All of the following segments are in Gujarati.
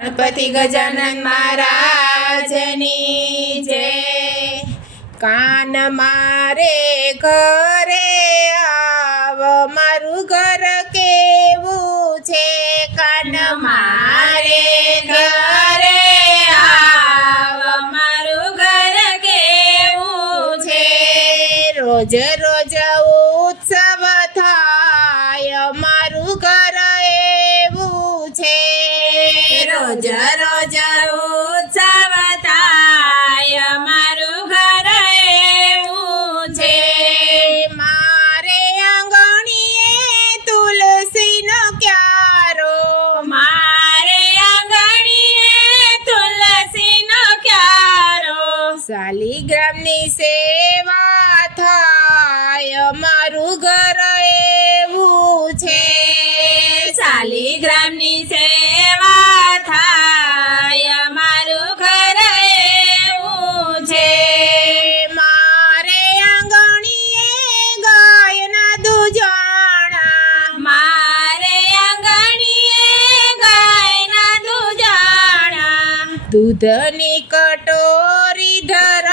ગણપતિ ગજાનન મહારાજની જય. કાન મારે ઘરે આવ, મારું ઘર કેવું છે? કાન મારે ઘરે આવ, મારું ઘર કેવું છે? રોજ રોજ ઉત્સવ રોજ રોજ ઉત્સવ થાય મારું ઘર એવું છે. મારે આંગણીએ તુલસીનો ક્યારો. મારે આંગણીએ તુલસીનો ક્યારો. શાલિગ્રામની સેવા થાય મારું ઘર દૂધની કટોરી ધરાય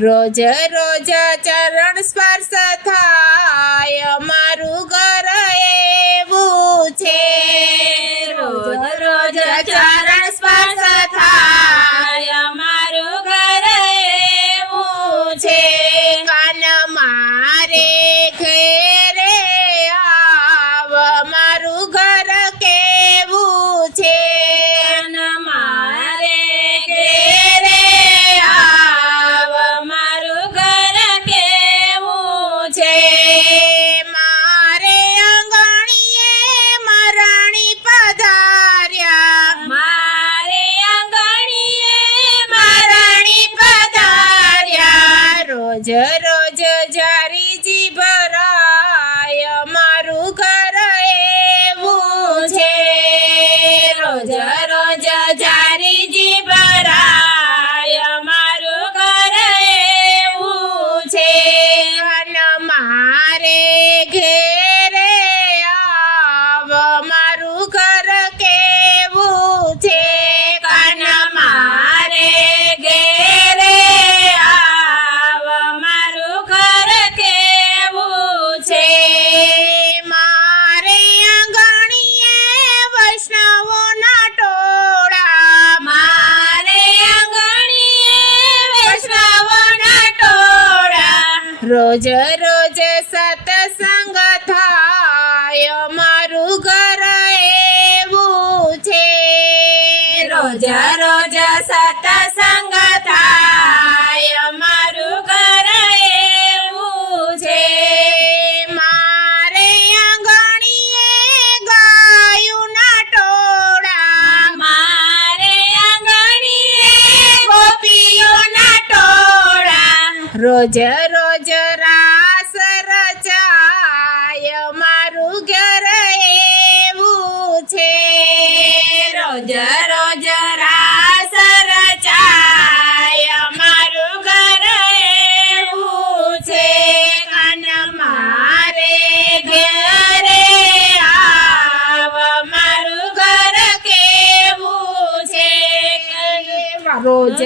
રોજ રોજ ચરણ સ્પર્શ થાય. Jaro. રોજ રોજ સતસંગ થાય મારું ઘર એવું છે. રોજ રોજ સતસંગ રોજ રોજ રાસ રચાય, મારું ઘર એવું છે. રોજ રોજ રાસ રચાય, મારું ઘર એવું છે. કન મારે ઘરે આવ, મારું ઘર કેવું છે? રોજ